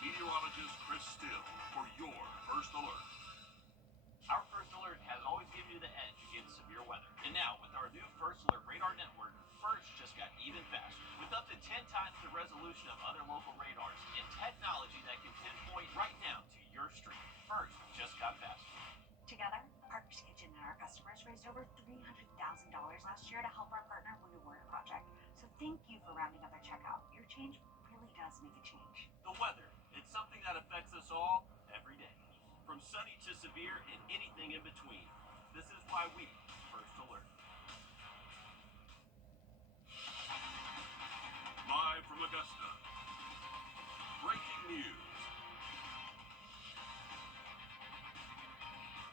Meteorologist Chris Still for your first alert. Our first alert has always given you the edge against severe weather. And now, with our new First Alert radar network, First just got even faster. With up to 10 times the resolution of other local radars and technology that can pinpoint right now to your street, First just got faster. Together, Parker's Kitchen and our customers raised over $300,000 last year to help our partner Wrdw project. So thank you for rounding up our checkout. Your change really does make a change. The weather, it's something that affects us all every day. From sunny to severe and anything in between. This is why we First Alert. Live from Augusta, breaking news.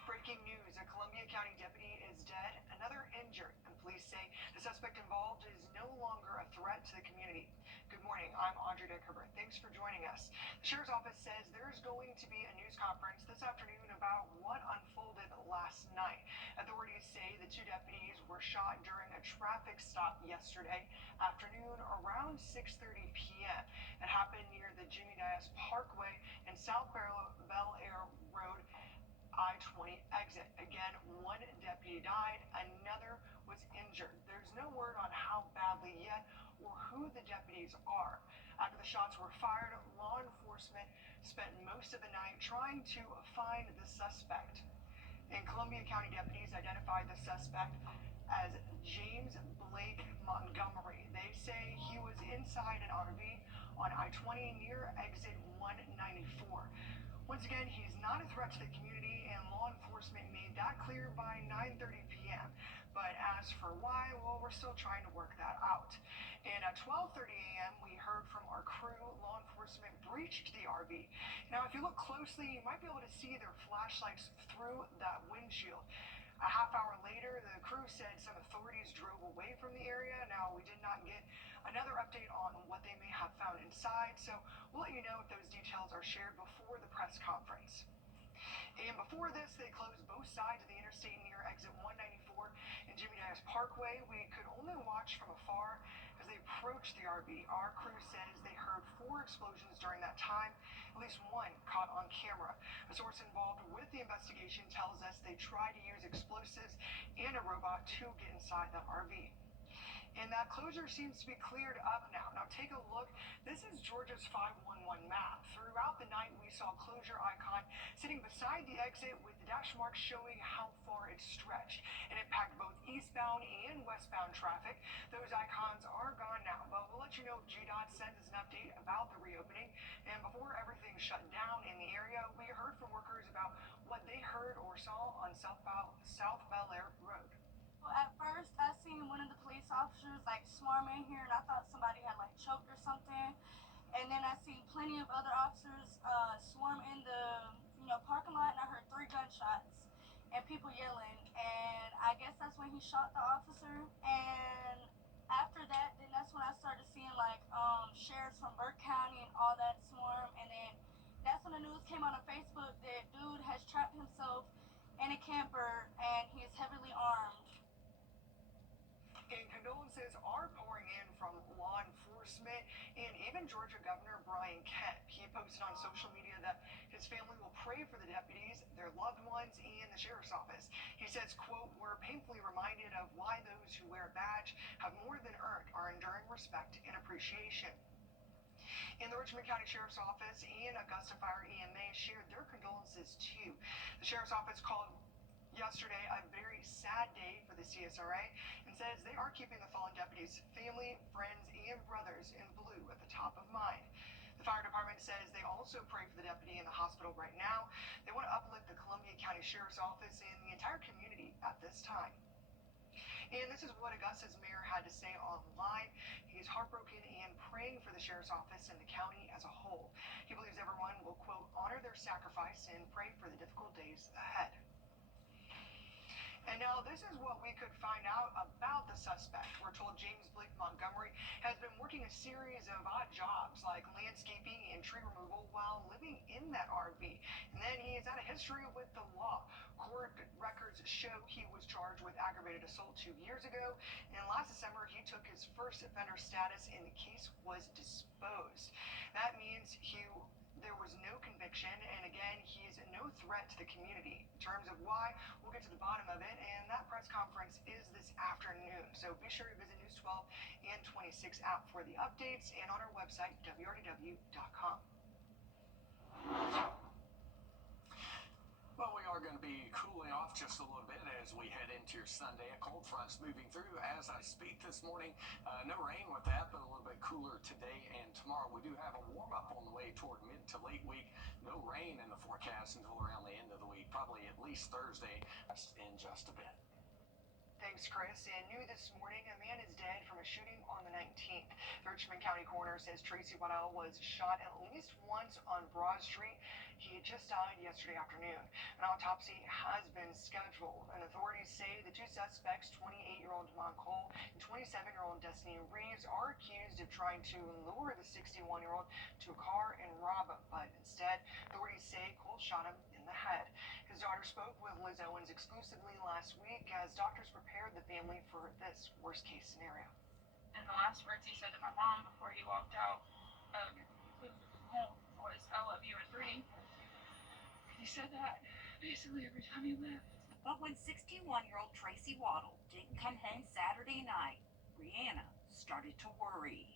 Breaking news, a Columbia County deputy is dead, another injured, and police say the suspect involved is no longer a threat to the community. Good morning, I'm Wrdw. Thanks for joining us. The Sheriff's Office says there's going to be a news conference this afternoon about what unfolded last night. Authorities say the two deputies were shot during a traffic stop yesterday afternoon around 6:30 p.m. It happened near the Jimmy Dias Parkway and South Bel Air Road I-20 exit. Again, one deputy died, another was injured. There's no word on how badly yet or who the deputies are. After the shots were fired, law enforcement spent most of the night trying to find the suspect. And Columbia County deputies identified the suspect as James Blake Montgomery. They say he was inside an RV on I-20 near exit 194. Once again, he's not a threat to the community, and law enforcement made that clear by 9:30 p.m. But as for why, well, we're still trying to work that out. And at 12:30 a.m., we heard from our crew, law enforcement breached the RV. Now, if you look closely, you might be able to see their flashlights through that windshield. A half hour later, the crew said some authorities drove away from the area. Now, we did not get another update on what they may have found inside, so we'll let you know if those details are shared before the press conference. And before this, they closed both sides of the interstate near exit 194 and Jimmy Dias Parkway. We could only watch from afar as they approached the RV. Our crew says they heard 4 explosions during that time, at least one caught on camera. A source involved with the investigation tells us they tried to use explosives and a robot to get inside that RV. And that closure seems to be cleared up now. Now take a look. This is Georgia's 511 map. Throughout the night, we saw a closure icon sitting beside the exit with the dash marks showing how far it stretched. And it packed both eastbound and westbound traffic. Those icons are gone now, but we'll let you know if GDOT sends us an update about the reopening. And before everything shut down in the area, we heard from workers about what they heard or saw on South Bel Air Road. At first, I seen one of the police officers like swarm in here, and I thought somebody had like choked or something. And then I seen plenty of other officers swarm in the parking lot, and I heard 3 gunshots and people yelling. And I guess that's when he shot the officer. And after that, then that's when I started seeing like sheriffs from Burke County and all that swarm. And then that's when the news came out on Facebook that dude has trapped himself in a camper and he is heavily armed. And condolences are pouring in from law enforcement and even Georgia Governor Brian Kemp. He posted on social media that his family will pray for the deputies, their loved ones, and the sheriff's office. He says, quote, "We're painfully reminded of why those who wear a badge have more than earned our enduring respect and appreciation." In the Richmond County Sheriff's Office and Augusta Fire EMA shared their condolences too. The Sheriff's Office called yesterday a very sad day for the CSRA and says they are keeping the fallen deputies' family, friends, and brothers in blue at the top of mind. The fire department says they also pray for the deputy in the hospital right now. They want to uplift the Columbia County Sheriff's Office and the entire community at this time. And this is what Augusta's mayor had to say online. He's heartbroken and praying for the sheriff's office and the county as a whole. He believes everyone will, quote, honor their sacrifice and pray for the difficult days ahead. And now this is what we could find out about the suspect. We're told James Blake Montgomery has been working a series of odd jobs like landscaping and tree removal while living in that RV. And then he has had a history with the law. Court records show he was charged with aggravated assault 2 years ago. And last December, he took his first offender status and the case was disposed. That means there was conviction, and again, he's no threat to the community. In terms of why, we'll get to the bottom of it, and that press conference is this afternoon. So be sure to visit News 12 and 26 app for the updates, and on our website, wrdw.com. Well, we are going to be cooling off just a little bit as we head into your Sunday. A cold front's moving through as I speak this morning. No rain with that, but a little bit cooler today and tomorrow. We do have a warm-up on the way toward mid to late week. No rain in the forecast until around the end of the week, probably at least Thursday in just a bit. Thanks, Chris. And new this morning, a man is dead from a shooting on the 19th. The Richmond County coroner says Tracy Wrdw was shot at least once on Broad Street. He had just died yesterday afternoon. An autopsy has been scheduled, and authorities say the two suspects, 28-year-old Damon Cole and 27-year-old Destiny Reeves, are accused of trying to lure the 61-year-old to a car and rob him, but instead, authorities say Cole shot him in the head. His daughter spoke with Liz Owens exclusively last week as doctors prepared the family for this worst-case scenario. And the last words he said to my mom before he walked out home was, "I love you" and 3. He said that basically every time he left. But when 61-year-old Tracy Wrdw didn't come home Saturday night, Brianna started to worry.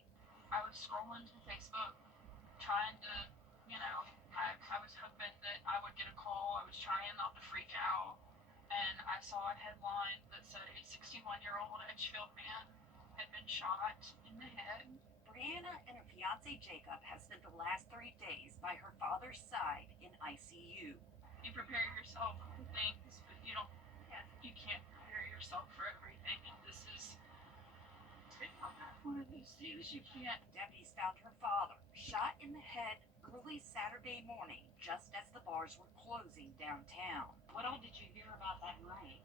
I was scrolling through Facebook, trying to, I was hoping that I would get a call. I was trying not to freak out. And I saw a headline that said a 61-year-old Edgefield man had been shot in the head. Brianna and her fiance Jacob have spent the last 3 days by her father's side in ICU. You prepare yourself for things, but you can't prepare yourself for everything. And this is one of those things you can't. Deputies found her father shot in the head early Saturday morning, just as the bars were closing downtown. What all did you hear about that night?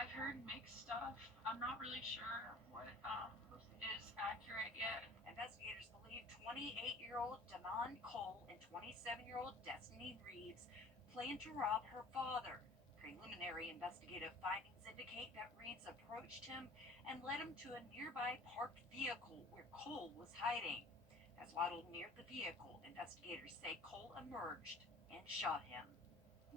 I've heard mixed stuff. I'm not really sure what is accurate yet. Investigators believe 28-year-old Damon Cole and 27-year-old Destiny Reeves planned to rob her father. Preliminary investigative findings indicate that Reeves approached him and led him to a nearby parked vehicle where Cole was hiding. As Wrdw neared the vehicle, investigators say Cole emerged and shot him.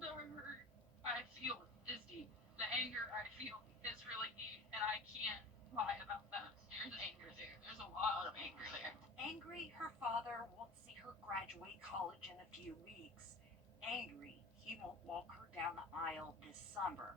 The hurt I feel is deep. The anger I feel is really deep, and I can't lie about that. There's anger there. There's a lot of anger there. Angry her father won't see her graduate college in a few weeks. Angry he won't walk her down the aisle this summer.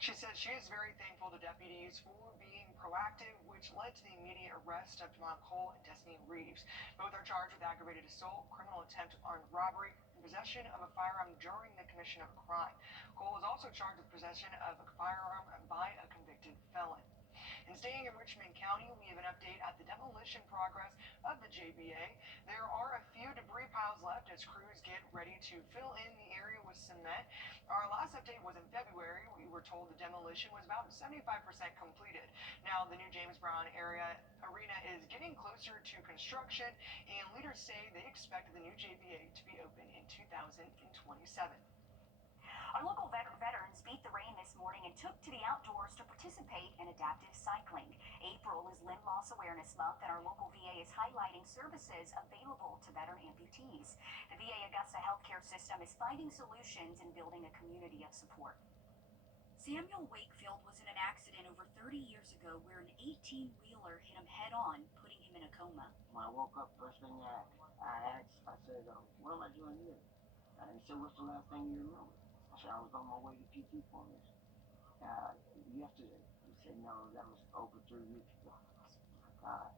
She says she is very thankful to deputies for being proactive, which led to the immediate arrest of Damon Cole and Destiny Reeves. Both are charged with aggravated assault, criminal attempt armed robbery, and possession of a firearm during the commission of a crime. Cole is also charged with possession of a firearm by a convicted felon. And staying in Richmond County, we have an update at the demolition progress of the JBA. There are a few debris piles left as crews get ready to fill in the area with cement. Our last update was in February. We were told the demolition was about 75% completed. Now, the new James Brown arena is getting closer to construction, and leaders say they expect the new JBA to be open in 2027. Our local veterans beat the rain this morning and took to the outdoors to participate in adaptive cycling. April is Limb Loss Awareness Month, and our local VA is highlighting services available to veteran amputees. The VA Augusta healthcare system is finding solutions and building a community of support. Samuel Wakefield was in an accident over 30 years ago where an 18-wheeler hit him head-on, putting him in a coma. When I woke up, first thing I asked, I said, what am I doing here? And he said, what's the last thing you remember? I said, I was on my way to PT formation. Yesterday, he said, no, that was over 3 weeks ago. My God.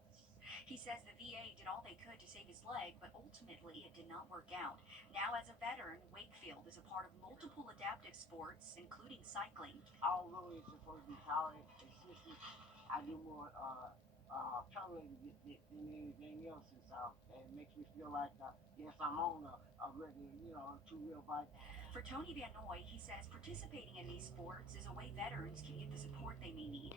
He says the VA did all they could to save his leg, but ultimately it did not work out. Now, as a veteran, Wakefield is a part of multiple adaptive sports, including cycling. Although it's supposed to be power assisted, I do more power than anything else. And it makes me feel like, yes, I'm on a regular, two-wheel bike. For Tony Van Noy, he says participating in these sports is a way veterans can get the support they may need.